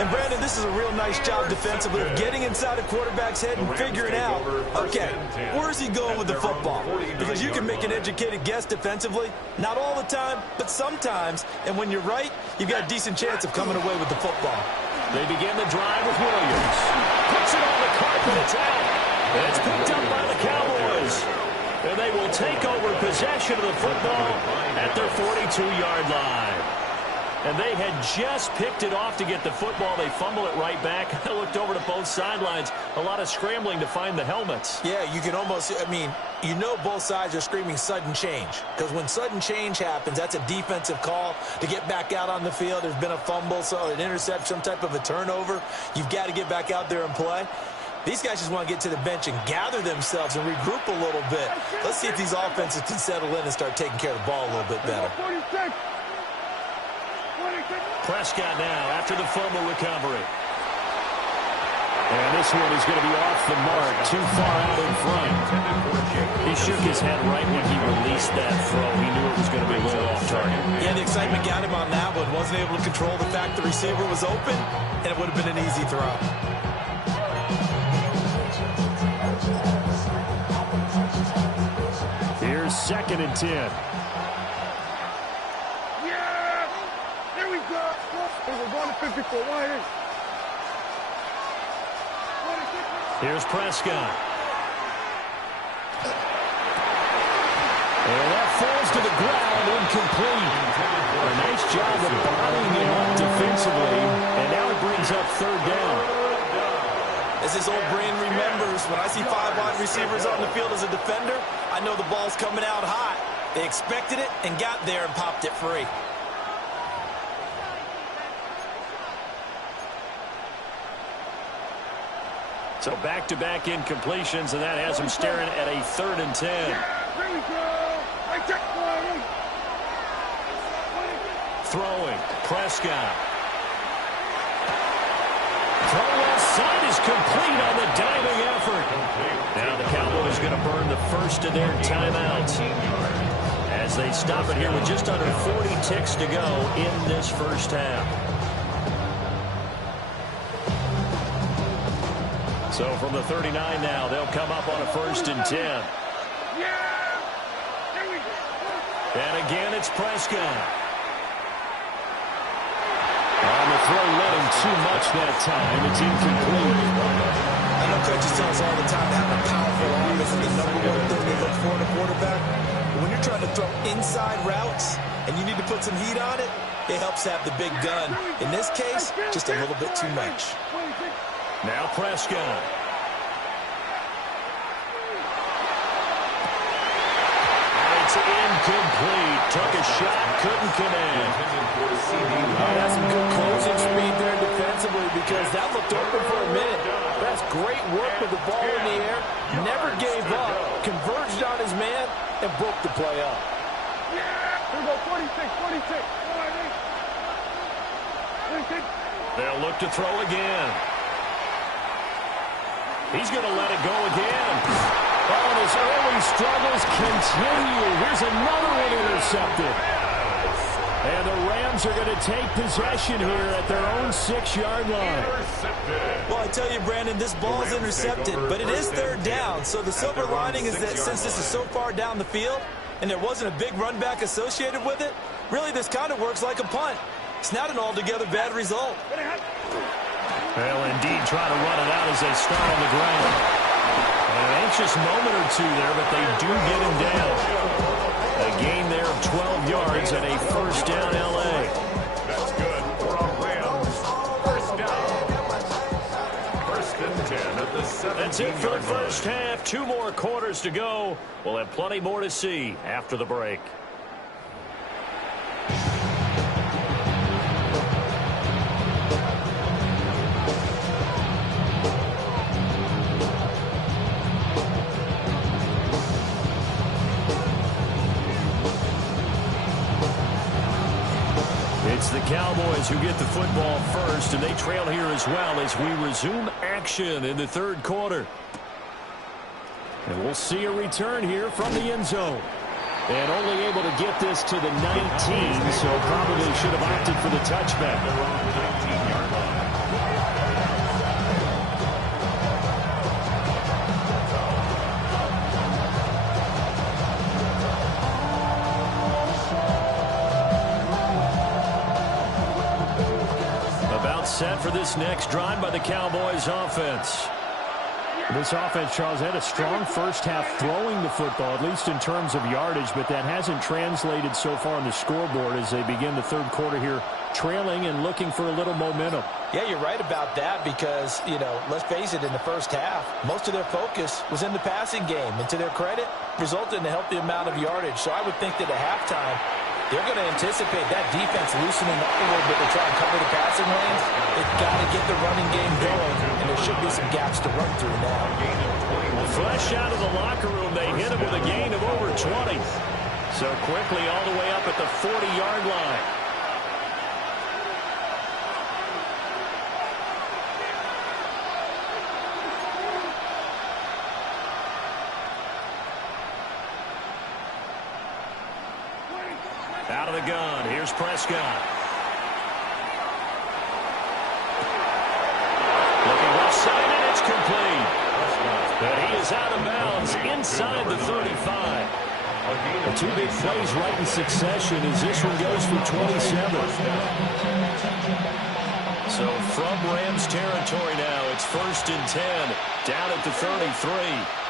And, Brandon, this is a real nice job defensively of getting inside a quarterback's head and figuring out, okay, where's he going with the football? Because you can make an educated guess defensively, not all the time, but sometimes. And when you're right, you've got a decent chance of coming away with the football. They begin the drive with Williams. Puts it on the carpet. It's out. And it's picked up by the Cowboys. And they will take over possession of the football at their 42-yard line. And they had just picked it off to get the football. They fumble it right back. I looked over to both sidelines. A lot of scrambling to find the helmets. Yeah, you can almost, I mean, you know both sides are screaming sudden change. Because when sudden change happens, that's a defensive call to get back out on the field. There's been a fumble, so an interception, some type of a turnover. You've got to get back out there and play. These guys just want to get to the bench and gather themselves and regroup a little bit. Let's see if these offenses can settle in and start taking care of the ball a little bit better. Prescott now after the fumble recovery. And this one is going to be off the mark, too far out in front. He shook his head right when he released that throw. He knew it was going to be a little off target. Yeah, the excitement got him on that one. Wasn't able to control the fact the receiver was open, and it would have been an easy throw. Here's 2nd and 10. We're going to 54. Here's Prescott. And that falls to the ground, incomplete. A nice job of bottling him up defensively, and now it brings up 3rd down. As his old brain remembers, when I see 5 wide receivers on the field as a defender, I know the ball's coming out hot. They expected it and got there and popped it free. So back-to-back incompletions, and that has him staring at a 3rd and 10. There we go. Throwing, Prescott. Throw left side is complete on the diving effort. Now the Cowboys going to burn the first of their timeouts as they stop it here with just under 40 ticks to go in this first half. So from the 39 now, they'll come up on a 1st and 10. And again, it's Prescott. On the throw, let him too much that time. It's incomplete. I know coaches tell us all the time that having a powerful arm is the #1 thing they look for in a quarterback. But when you're trying to throw inside routes and you need to put some heat on it, it helps have the big gun. In this case, just a little bit too much. Now Prescott. It's incomplete. Took a shot, couldn't connect. That's some good closing speed there defensively because that looked open for a minute. That's great work with the ball in the air. Never gave up. Converged on his man and broke the play up. Here we go, 46. They'll look to throw again. He's going to let it go again. Oh, and his early struggles continue. Here's another one intercepted. And the Rams are going to take possession here at their own 6-yard line. Well, I tell you, Brandon, this ball is intercepted, but it is 3rd down. So the silver lining is that since this is so far down the field and there wasn't a big run back associated with it, really this kind of works like a punt. It's not an altogether bad result. Well, indeed, try to run it out as they start on the ground. An anxious moment or two there, but they do get him down. A gain there of 12 yards and a 1st down L.A. That's good for a Rams 1st down. 1st and 10 at the 17-yard line. That's it for the first half. 2 more quarters to go. We'll have plenty more to see after the break. It's the Cowboys who get the football first, and they trail here as well as we resume action in the 3rd quarter. And we'll see a return here from the end zone. And only able to get this to the 19, so probably should have opted for the touchback. About set for this next drive by the Cowboys offense. This offense, Charles, had a strong first half throwing the football, at least in terms of yardage, but that hasn't translated so far on the scoreboard as they begin the third quarter here, trailing and looking for a little momentum. Yeah, you're right about that because, let's face it, in the first half, most of their focus was in the passing game. And to their credit, resulted in a healthy amount of yardage. So I would think that at halftime, they're going to anticipate that defense loosening up a little bit to try and cover the passing lanes. They've got to get the running game going, and there should be some gaps to run through now. Fresh out of the locker room, they hit him with a gain of over 20. So quickly all the way up at the 40-yard line. Out of the gun, here's Prescott. Looking left side, and it's complete. But he is out of bounds inside the 35. The two big plays right in succession as this one goes for 27. So from Rams territory now, it's 1st and 10, down at the 33.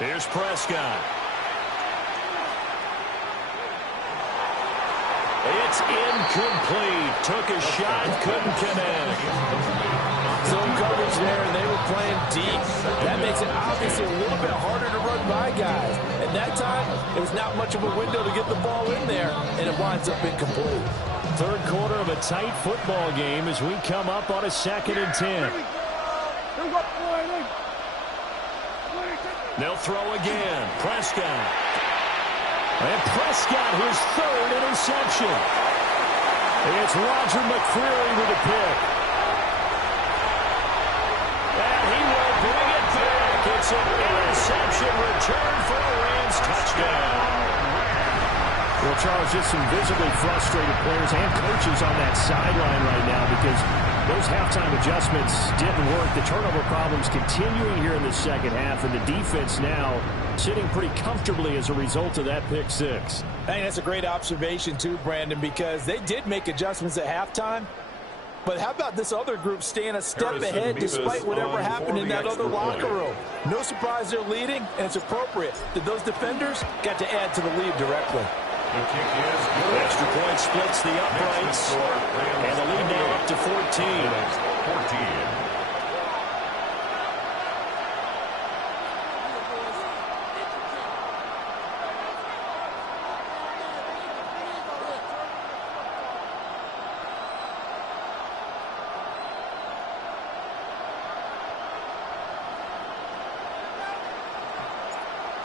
Here's Prescott. It's incomplete. Took a shot, couldn't connect. Zone coverage there, and they were playing deep. That makes it obviously a little bit harder to run by guys. And that time, there was not much of a window to get the ball in there, and it winds up incomplete. Third quarter of a tight football game as we come up on a 2nd and 10. They'll throw again. Prescott. And Prescott, his 3rd interception. It's Roger McCreary with a pick. And he will bring it back. It's an interception return for a Rams touchdown. Well, Charles, just some visibly frustrated players and coaches on that sideline right now because those halftime adjustments didn't work. The turnover problems continuing here in the second half, and the defense now sitting pretty comfortably as a result of that pick six. I think that's a great observation too, Brandon, because they did make adjustments at halftime. But how about this other group staying a step ahead despite whatever happened in that other locker room? No surprise they're leading, and it's appropriate that those defenders got to add to the lead directly. The kick is good. Extra point splits the uprights. And the lead now up to 14. 14.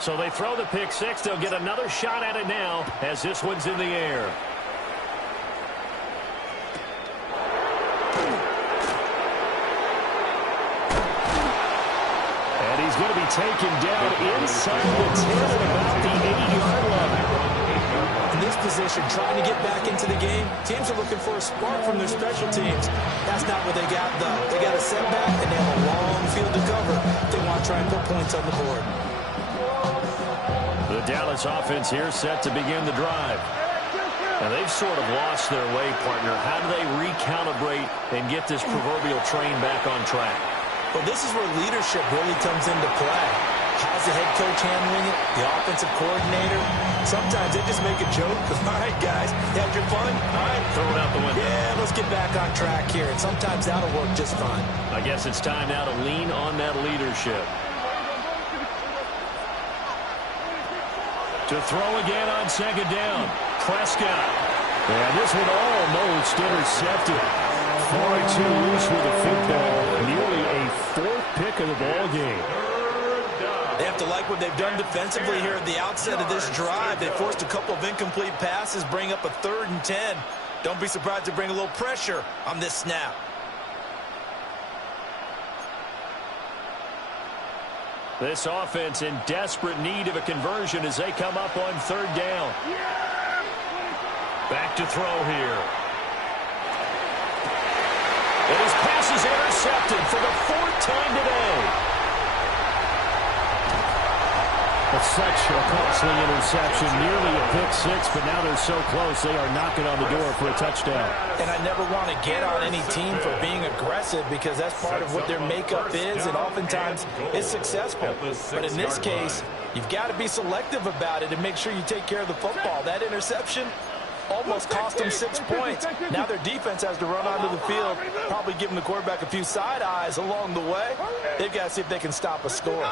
So they throw the pick six. They'll get another shot at it now as this one's in the air. And he's going to be taken down inside the 10 at about the 8-yard line. In this position, trying to get back into the game, teams are looking for a spark from their special teams. That's not what they got, though. They got a setback, and they have a long field to cover if they want to try and put points on the board. The Dallas offense here set to begin the drive. And they've sort of lost their way, partner. How do they recalibrate and get this proverbial train back on track? Well, this is where leadership really comes into play. How's the head coach handling it? The offensive coordinator? Sometimes they just make a joke. All right, guys, you had your fun? All right. Throw it out the window. Yeah, let's get back on track here. And sometimes that'll work just fine. I guess it's time now to lean on that leadership. To throw again on second down. Prescott. And this one almost intercepted. Far too loose with the football. Nearly a 4th pick of the ball game. They have to like what they've done defensively here at the outset of this drive. They forced a couple of incomplete passes, bring up a 3rd and 10. Don't be surprised to bring a little pressure on this snap. This offense in desperate need of a conversion as they come up on third down. Back to throw here. And his pass is intercepted for the 4th time today. That's such a costly interception, nearly a pick six, but now they're so close they are knocking on the door for a touchdown. And I never want to get on any team for being aggressive because that's part of what their makeup is, and oftentimes it's successful. But in this case, you've got to be selective about it and make sure you take care of the football. That interception almost cost them 6 points. Now their defense has to run onto the field, probably giving the quarterback a few side eyes along the way. They've got to see if they can stop a score.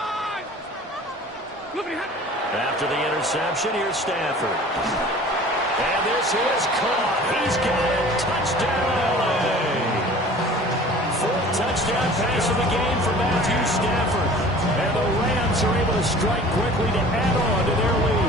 After the interception, here's Stafford. And this is caught. He's got it. Touchdown, L.A. 4th touchdown pass of the game for Matthew Stafford. And the Rams are able to strike quickly to add on to their lead.